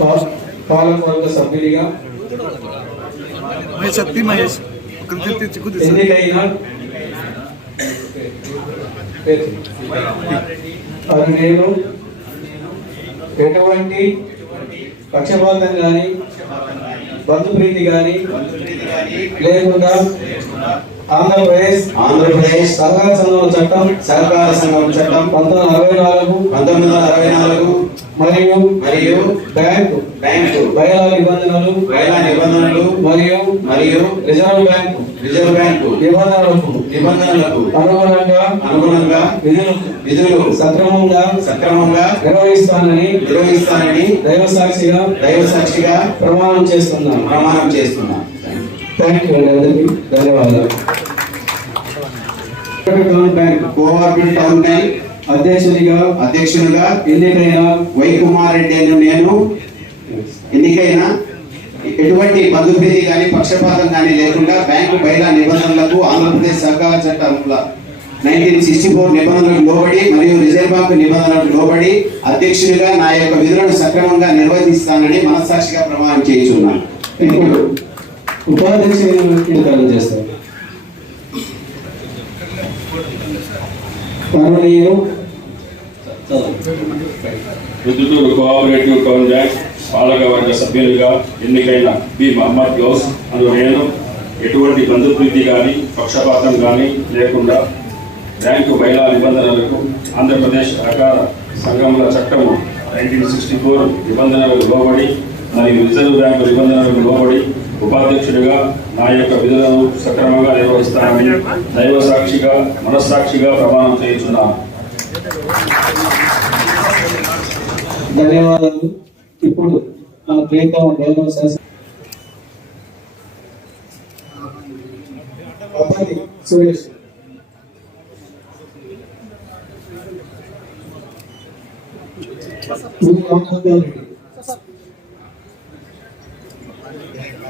పా- పాలకవర్గ సభ్యుడిగా. ఎన్నికైన అది నేను ఎటువంటి పక్షపాతం కానీ బంధుప్రీతి కానీ లేకుండా ఆంధ్రప్రదేశ్ ఆంధ్రప్రదేశ్ సహకార సంఘం చట్టం సహకార సంఘం చట్టం పంతొమ్మిది వందల అరవై నాలుగు పంతొమ్మిది వందల అరవై నాలుగు మరియు మరియు బ్యాంకు. బ్యాంకు. బయలా నిబంధనలు. వేల నిబంధనలు. మరియు మరియు రిజర్వ్ బ్యాంకు. Reserve bank. నిబంధనలకు. నిబంధనలకు. అనుగుణంగా. అనుగుణంగా. విధులు. విధులు. సక్రమంగా. సక్రమంగా. నిర్వహిస్తానని. నిర్వహిస్తానని. దైవ సాక్షిగా. దైవ సాక్షిగా. ప్రమాణం చేస్తున్నాను. ప్రమాణం చేస్తున్నాను. థ్యాంక్ యూ అందరికీ. ధన్యవాదాలు. Cooperative town bank. అధ్యక్షునిగా అధ్యక్షునిగా ఎన్నికైన వై కుమార్ రెడ్డి అని నేను. ఎన్నికైన ఎటువంటి మధుప్రీతి కానీ పక్షపాతం కానీ లేకుండా బ్యాంకు బయట నిబంధనలకు ఆంధ్రప్రదేశ్ సహకార చట్టంల నైన్టీన్ సిక్స్టీ ఫోర్ నిబంధనలకు లోబడి మరియు రిజర్వ్ బ్యాంకు నిబంధనలకు లోబడి అధ్యక్షునిగా నా యొక్క విధులను సక్రమంగా నిర్వహిస్తానని మనస్సాక్షిగా ప్రమాణం చేయించున్నాను ఇప్పుడు చేస్తారు? కరుణీయులు రుద్దుటూరు కోఆపరేటివ్ టౌన్ బ్యాంక్ పాలకవర్గ సభ్యులుగా ఎన్నికైన బి మహమ్మద్ గౌస్ అను నేను ఎటువంటి బంధుప్రీతి కానీ పక్షపాతం కానీ లేకుండా బ్యాంకు బయలా నిబంధనలకు ఆంధ్రప్రదేశ్ సహకార సంఘముల చట్టము నైన్టీన్ సిక్స్టీ ఫోర్ నిబంధనలకు లోబడి మరియు రిజర్వ్ బ్యాంకు నిబంధనలకు లోబడి ఉపాధ్యక్షుడిగా నా యొక్క విధులను సక్రమంగా నిర్వహిస్తానని దైవ సాక్షిగా మనస్సాక్షిగా ప్రమాణం చేయించున్నాను. ధన్యవాదాలు. ఇప్పుడు మన ప్రియతమ గౌరవ శాసన అబ్బాయి సురేష్. మీరు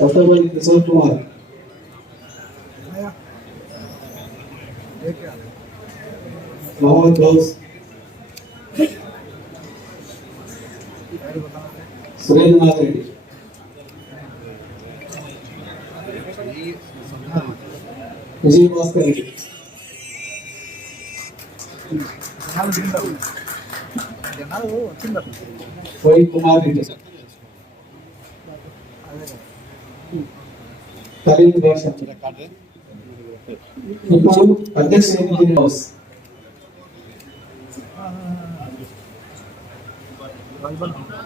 डॉक्टर भाई किशोर कुमार सुरेंद्रनाथ रेड्डी विजय भास्कर रेड्डी कुमार रेड्डी తల్లిని ఇప్పుడు అధ్యక్షుడు హౌస్ Thank you.